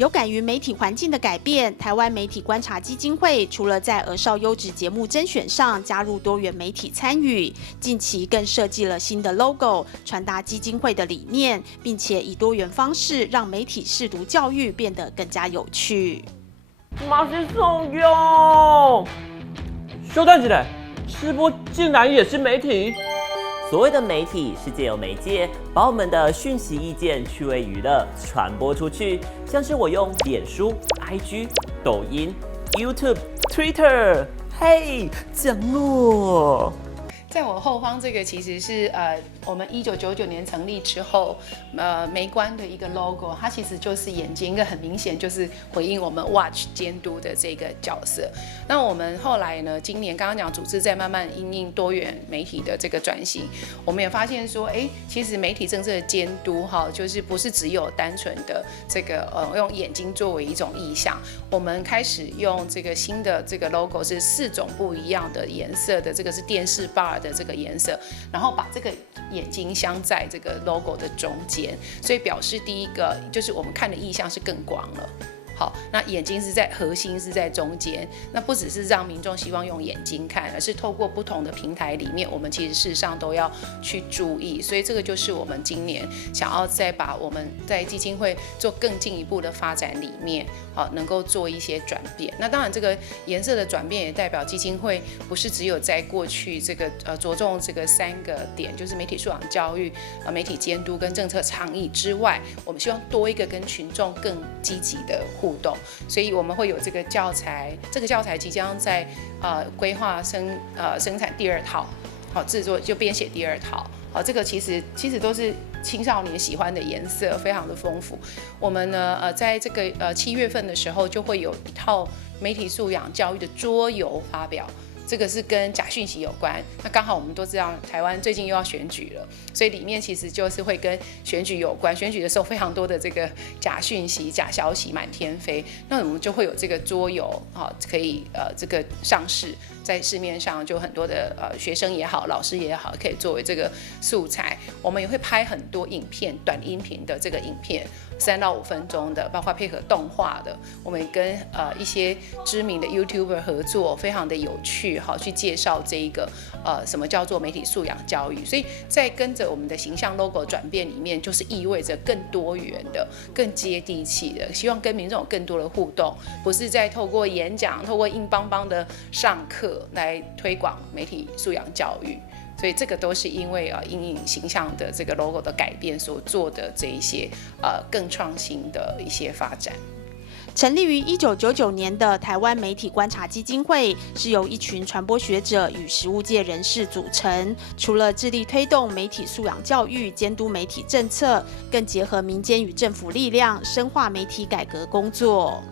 有感于媒体环境的改变，台湾媒体观察基金会除了在儿少优质节目甄选上加入多元媒体参与，近期更设计了新的 logo， 传达基金会的理念，并且以多元方式让媒体识读教育变得更加有趣。马是送哟，休蛋起来，吃播竟然也是媒体。所谓的媒体是借由媒介，把我们的讯息、意见、趣味、娱乐传播出去。像是我用脸书、IG、抖音、YouTube、Twitter， 嘿，讲咯。在我后方这个其实是我们1999年成立之后，媒观的一个 logo， 它其实就是眼睛，一个很明显就是回应我们 watch 监督的这个角色。那我们后来呢，今年刚刚讲组织在慢慢因应多元媒体的这个转型，我们也发现说，其实媒体政策的监督就是不是只有单纯的这个用眼睛作为一种意象，我们开始用这个新的这个 logo 是4种不一样的颜色的，这个是电视 bar 的这个颜色，然后把这个眼睛镶在这个 logo 的中间，所以表示第一个就是我们看的意象是更广了。好，那眼睛是在核心，是在中间。那不只是让民众希望用眼睛看，而是透过不同的平台里面，我们其实事实上都要去注意。所以这个就是我们今年想要再把我们在基金会做更进一步的发展里面，能够做一些转变。那当然，这个颜色的转变也代表基金会不是只有在过去这个着重这个3个点，就是媒体素养教育、媒体监督跟政策倡议之外，我们希望多一个跟群众更积极的互动，所以我们会有这个教材，这个教材即将在规划生产第2套，制作就编写第2套，这个其实都是青少年喜欢的颜色，非常的丰富。我们呢在这个7月份的时候就会有一套媒体素养教育的桌游发表。这个是跟假讯息有关，那刚好我们都知道台湾最近又要选举了，所以里面其实就是会跟选举有关。选举的时候非常多的这个假讯息、假消息满天飞，那我们就会有这个桌游可以这个上市，在市面上就很多的学生也好、老师也好，可以作为这个素材。我们也会拍很多影片、短音频的这个影片，3到5分钟的，包括配合动画的。我们也跟一些知名的 YouTuber 合作，非常的有趣。好，去介绍这一个什么叫做媒体素养教育，所以在跟着我们的形象 logo 转变里面，就是意味着更多元的、更接地气的，希望跟民众有更多的互动，不是在透过演讲、透过硬邦邦的上课来推广媒体素养教育。所以这个都是因为因应形象的这个 logo 的改变所做的这一些更创新的一些发展。成立于1999年的台湾媒体观察基金会，是由一群传播学者与实务界人士组成。除了致力推动媒体素养教育、监督媒体政策，更结合民间与政府力量，深化媒体改革工作。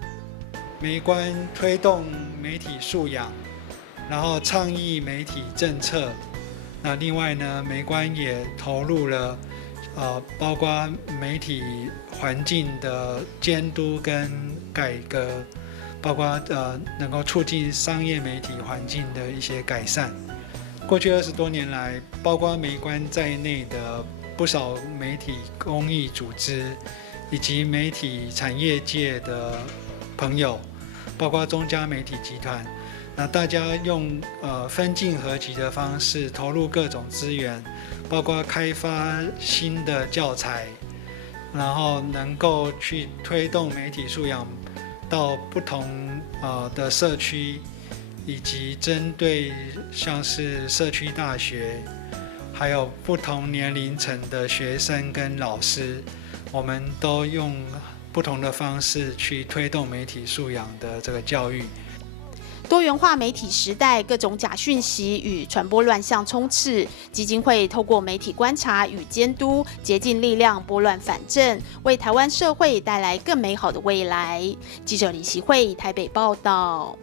媒观推动媒体素养，然后倡议媒体政策。那另外呢，媒观也投入了包括媒体环境的监督跟改革，包括能够促进商业媒体环境的一些改善。过去20多年来，包括媒观在内的不少媒体公益组织以及媒体产业界的朋友，包括中嘉媒体集团，那大家用分进合集的方式投入各种资源，包括开发新的教材，然后能够去推动媒体素养到不同的社区，以及针对像是社区大学，还有不同年龄层的学生跟老师，我们都用不同的方式去推动媒体素养的这个教育。多元化媒体时代，各种假讯息与传播乱象充斥。基金会透过媒体观察与监督，竭尽力量拨乱反正，为台湾社会带来更美好的未来。记者李习慧台北报道。